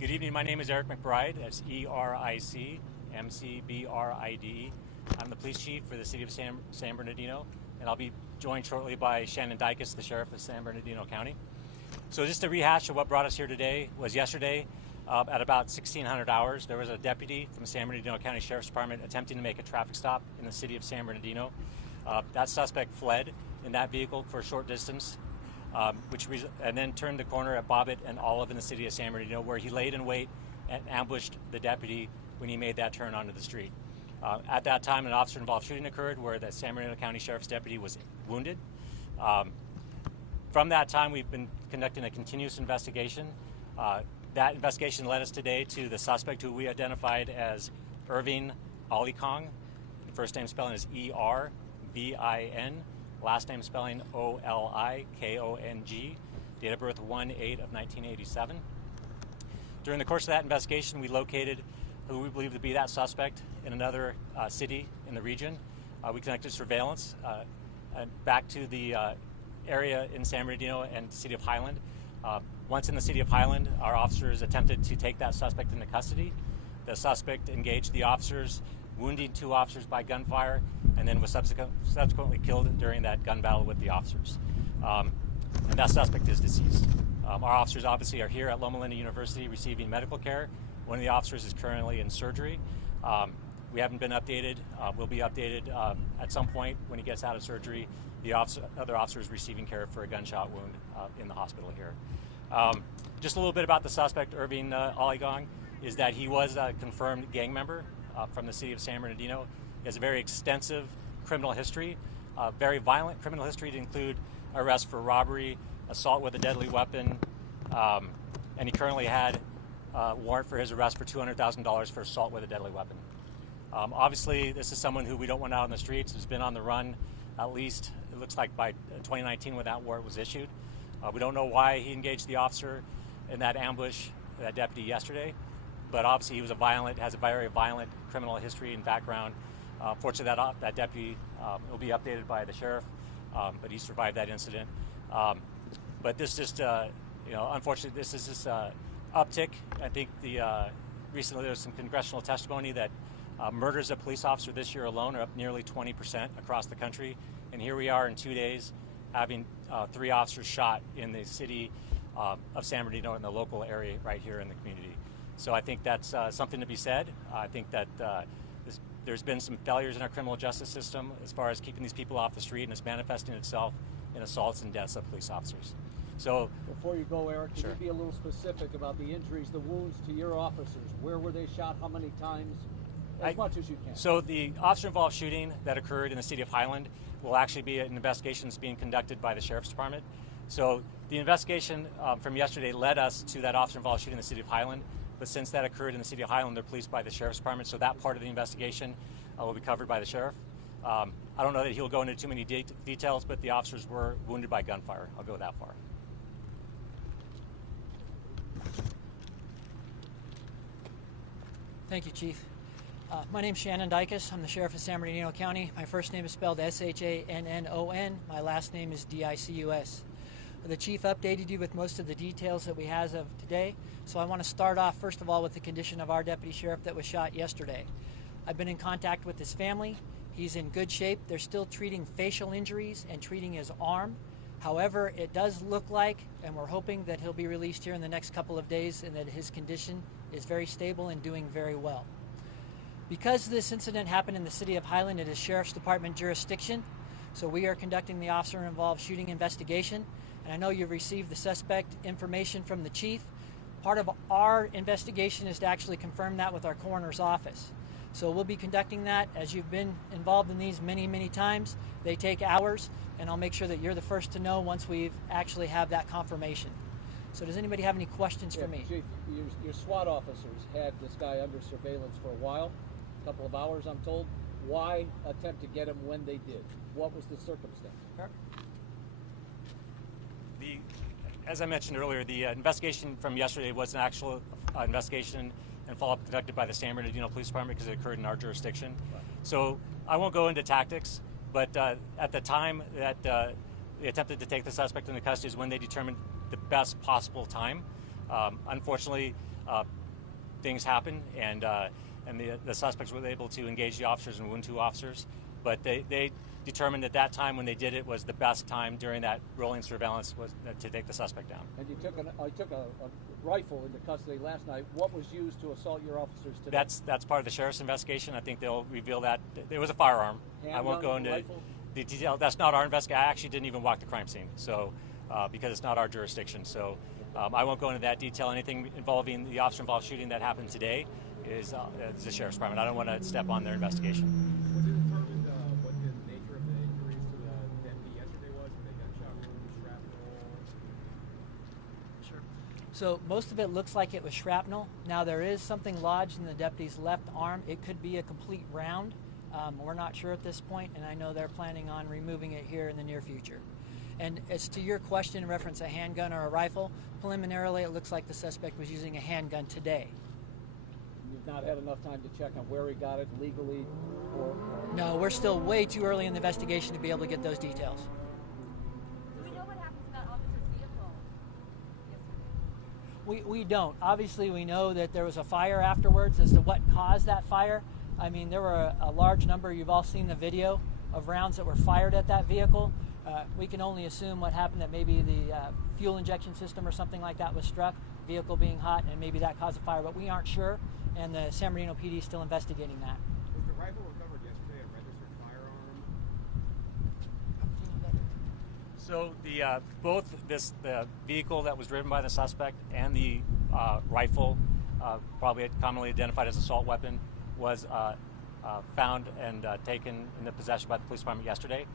Good evening. My name is Eric McBride. That's ERIC-MCBRIDE. I'm the police chief for the city of San Bernardino, and I'll be joined shortly by Shannon Dykes, the sheriff of San Bernardino County. So just to rehash of what brought us here today was yesterday at about 1600 hours, there was a deputy from the San Bernardino County Sheriff's Department attempting to make a traffic stop in the city of San Bernardino. That suspect fled in that vehicle for a short distance, and then turned the corner at Bobbitt and Olive in the city of San Bernardino, where he laid in wait and ambushed the deputy when he made that turn onto the street. At that time, an officer-involved shooting occurred where the San Bernardino County Sheriff's deputy was wounded. From that time, we've been conducting a continuous investigation. That investigation led us today to the suspect, who we identified as Irving Olikong. The first name spelling is E-R-V-I-N. Last name spelling O-L-I-K-O-N-G. Date of birth 1/8/1987. During the course of that investigation, we located who we believe to be that suspect in another city in the region. We conducted surveillance back to the area in San Bernardino and the city of Highland. Once in the city of Highland, our officers attempted to take that suspect into custody. The suspect engaged the officers, wounding 2 officers by gunfire, and then was subsequently killed during that gun battle with the officers. And that suspect is deceased. Our officers obviously are here at Loma Linda University receiving medical care. One of the officers is currently in surgery. We haven't been updated. We'll be updated at some point when he gets out of surgery. The other officer is receiving care for a gunshot wound in the hospital here. Just a little bit about the suspect, Irving Olikong, is that he was a confirmed gang member from the city of San Bernardino. He has a very extensive criminal history, very violent criminal history to include arrest for robbery, assault with a deadly weapon, and he currently had a warrant for his arrest for $200,000 for assault with a deadly weapon. Obviously, this is someone who we don't want out on the streets, who's been on the run at least, it looks like, by 2019 when that warrant was issued. We don't know why he engaged the officer in that ambush, that deputy yesterday, but obviously he was has a very violent criminal history and background. Fortunately, that deputy will be updated by the sheriff, but he survived that incident. But this just, unfortunately, this is this uptick. I think recently there was some congressional testimony that murders of police officers this year alone are up nearly 20% across the country. And here we are in 2 days having 3 officers shot in the city of San Bernardino, in the local area right here in the community. So I think that's something to be said. I think that there's been some failures in our criminal justice system as far as keeping these people off the street, and it's manifesting itself in assaults and deaths of police officers. So before you go, Eric, can sure. you be a little specific about the injuries, the wounds to your officers? Where were they shot? How many times? As much as you can. So the officer-involved shooting that occurred in the city of Highland will actually be an investigation that's being conducted by the Sheriff's Department. So the investigation from yesterday led us to that officer-involved shooting in the city of Highland, but since that occurred in the city of Highland, they're policed by the Sheriff's Department, so that part of the investigation will be covered by the sheriff. I don't know that he'll go into too many details, but the officers were wounded by gunfire. I'll go that far. Thank you, Chief. My name is Shannon Dykes. I'm the Sheriff of San Bernardino County. My first name is spelled S-H-A-N-N-O-N. My last name is D-I-C-U-S. The Chief updated you with most of the details that we have as of today, so I want to start off first of all with the condition of our Deputy Sheriff that was shot yesterday. I've been in contact with his family. He's in good shape. They're still treating facial injuries and treating his arm. However, it does look like, and we're hoping that he'll be released here in the next couple of days, and that his condition is very stable and doing very well. Because this incident happened in the city of Highland, it is Sheriff's Department jurisdiction, so we are conducting the officer-involved shooting investigation. And I know you've received the suspect information from the chief. Part of our investigation is to actually confirm that with our coroner's office. So we'll be conducting that. As you've been involved in these many, many times, they take hours, and I'll make sure that you're the first to know once we actually have that confirmation. So does anybody have any questions for me? Chief, your SWAT officers had this guy under surveillance for a while, a couple of hours, I'm told. Why attempt to get him when they did? What was the circumstance? As I mentioned earlier, the investigation from yesterday was an actual investigation and follow-up conducted by the San Bernardino Police Department because it occurred in our jurisdiction. Right. So I won't go into tactics, but at the time that they attempted to take the suspect into custody is when they determined the best possible time. Unfortunately, things happen, and the suspects were able to engage the officers and wound 2 officers, but they determined at that time when they did it was the best time during that rolling surveillance was to take the suspect down. And you took a rifle into custody last night. What was used to assault your officers today? That's part of the sheriff's investigation. I think they'll reveal that. It was a firearm. I won't go into rifle? the detail. That's not our investigation. I actually didn't even walk the crime scene, so because it's not our jurisdiction. So I won't go into that detail. Anything involving the officer-involved shooting that happened today is the sheriff's department. I don't want to step on their investigation. Was it determined what the nature of the injuries to the deputy yesterday was? Were they gunshot wounds, shrapnel? Sure. So most of it looks like it was shrapnel. Now there is something lodged in the deputy's left arm. It could be a complete round. We're not sure at this point, and I know they're planning on removing it here in the near future. And as to your question in reference to a handgun or a rifle, preliminarily it looks like the suspect was using a handgun today. You've not had enough time to check on where he got it legally, or No, we're still way too early in the investigation to be able to get those details. Do we know what happened to that officer's vehicle yesterday? We don't. Obviously, we know that there was a fire afterwards. As to what caused that fire, I mean, there were a large number, you've all seen the video, of rounds that were fired at that vehicle. We can only assume what happened, that maybe the fuel injection system or something like that was struck, vehicle being hot, and maybe that caused a fire, but we aren't sure, and the San Bernardino PD is still investigating that. Was the rifle recovered yesterday a registered firearm? So both the vehicle that was driven by the suspect and the rifle, probably commonly identified as assault weapon, was found and taken into possession by the police department yesterday.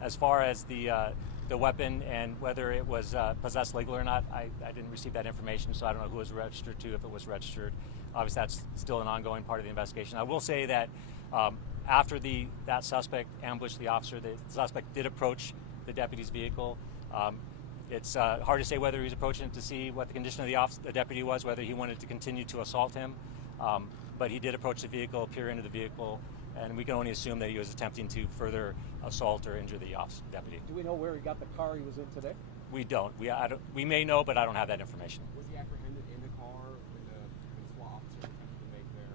As far as the weapon and whether it was possessed legally or not, I didn't receive that information, so I don't know who it was registered to, if it was registered. Obviously, that's still an ongoing part of the investigation. I will say that after that suspect ambushed the officer, the suspect did approach the deputy's vehicle. It's hard to say whether he was approaching it to see what the condition of the deputy was, whether he wanted to continue to assault him. But he did approach the vehicle, peer into the vehicle, and we can only assume that he was attempting to further assault or injure the deputy. do we know where he got the car he was in today? We don't. We may know, but I don't have that information. Was he apprehended in the car when the SWAT officer attempted to make their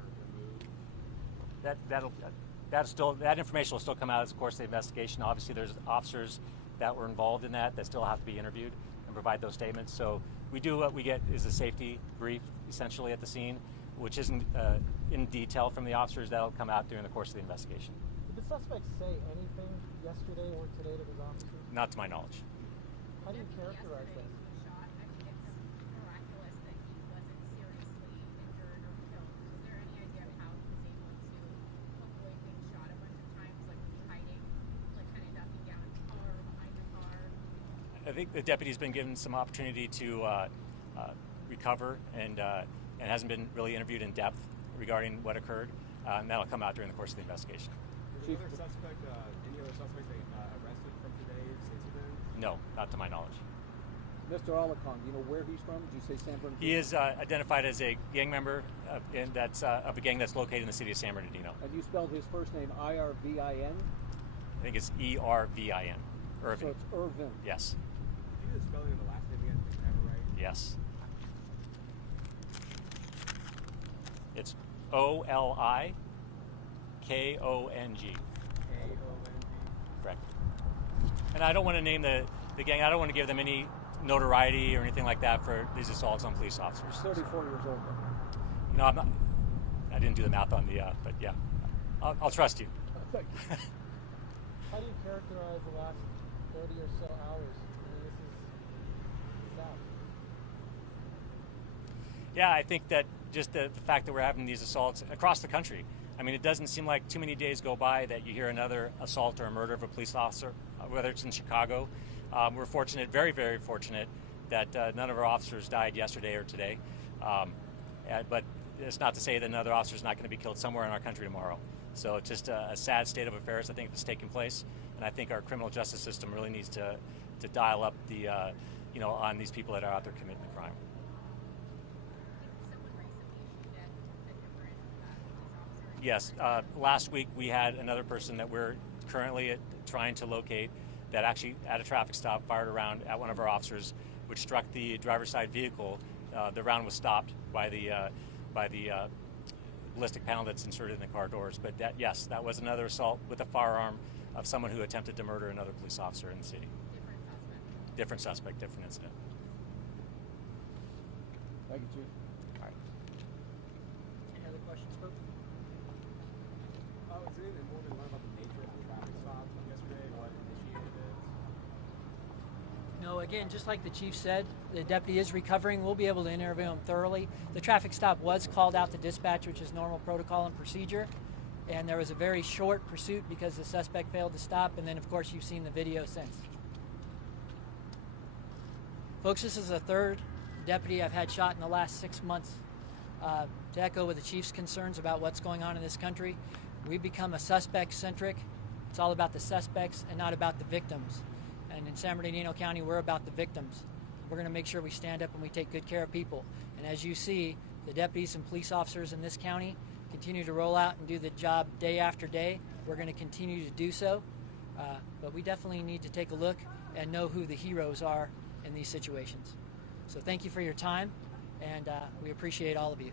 move? That information will still come out as the course of the investigation. Obviously, there's officers that were involved in that still have to be interviewed and provide those statements. So we do what we get is a safety brief, essentially, at the scene, which isn't in detail from the officers. That'll come out during the course of the investigation. Did the suspect say anything yesterday or today to his officers? Not to my knowledge. How do you characterize Yesterday that? he was shot. I mean, it's miraculous that he wasn't seriously injured or killed. Is there any idea of how he was able to avoid being shot a bunch of times? Like, was he hiding, like kind of ducking down his car, behind the car? I think the deputy's been given some opportunity to recover and hasn't been really interviewed in depth regarding what occurred, and that'll come out during the course of the investigation. Was any other suspects they arrested from today's incident? No, not to my knowledge. Mr. Alarcon, do you know where he's from? Did you say San Bernardino? He is identified as a gang member of a gang that's located in the city of San Bernardino. And you spelled his first name Irvin? I think it's Ervin. Irvin. So it's Irvin. Yes. Can you do the spelling of the last name again? Make I have it right? Yes. It's Olikong. K-O-N-G. Correct. And I don't want to name the gang. I don't want to give them any notoriety or anything like that for these assaults on police officers. 34 years old. You know, I didn't do the math on the, but yeah, I'll trust you. Thank you. How do you characterize the last 30 or so hours? I mean, this is sad. Yeah, I think that just the fact that we're having these assaults across the country. I mean, it doesn't seem like too many days go by that you hear another assault or a murder of a police officer, whether it's in Chicago. We're fortunate, very, very fortunate, that none of our officers died yesterday or today. But it's not to say that another officer is not going to be killed somewhere in our country tomorrow. So it's just a sad state of affairs, I think, that's taking place. And I think our criminal justice system really needs to dial up the, on these people that are out there committing the crime. Yes, last week we had another person that we're currently trying to locate that actually at a traffic stop fired around at one of our officers which struck the driver's side vehicle, the round was stopped by the ballistic panel that's inserted in the car doors. But yes, that was another assault with a firearm of someone who attempted to murder another police officer in the city. Different suspect, different incident. Thank you, Chief. All right. Any other questions, folks? Is there anything more to learn about the nature of the traffic stop from yesterday? What initiated it? No, again, just like the chief said, the deputy is recovering. We'll be able to interview him thoroughly. The traffic stop was called out to dispatch, which is normal protocol and procedure. And there was a very short pursuit because the suspect failed to stop. And then, of course, you've seen the video since. Folks, this is the third deputy I've had shot in the last 6 months. To echo with the chief's concerns about what's going on in this country, we've become a suspect-centric. It's all about the suspects and not about the victims. And in San Bernardino County, we're about the victims. We're going to make sure we stand up and we take good care of people. And as you see, the deputies and police officers in this county continue to roll out and do the job day after day. We're going to continue to do so. But we definitely need to take a look and know who the heroes are in these situations. So thank you for your time, and we appreciate all of you.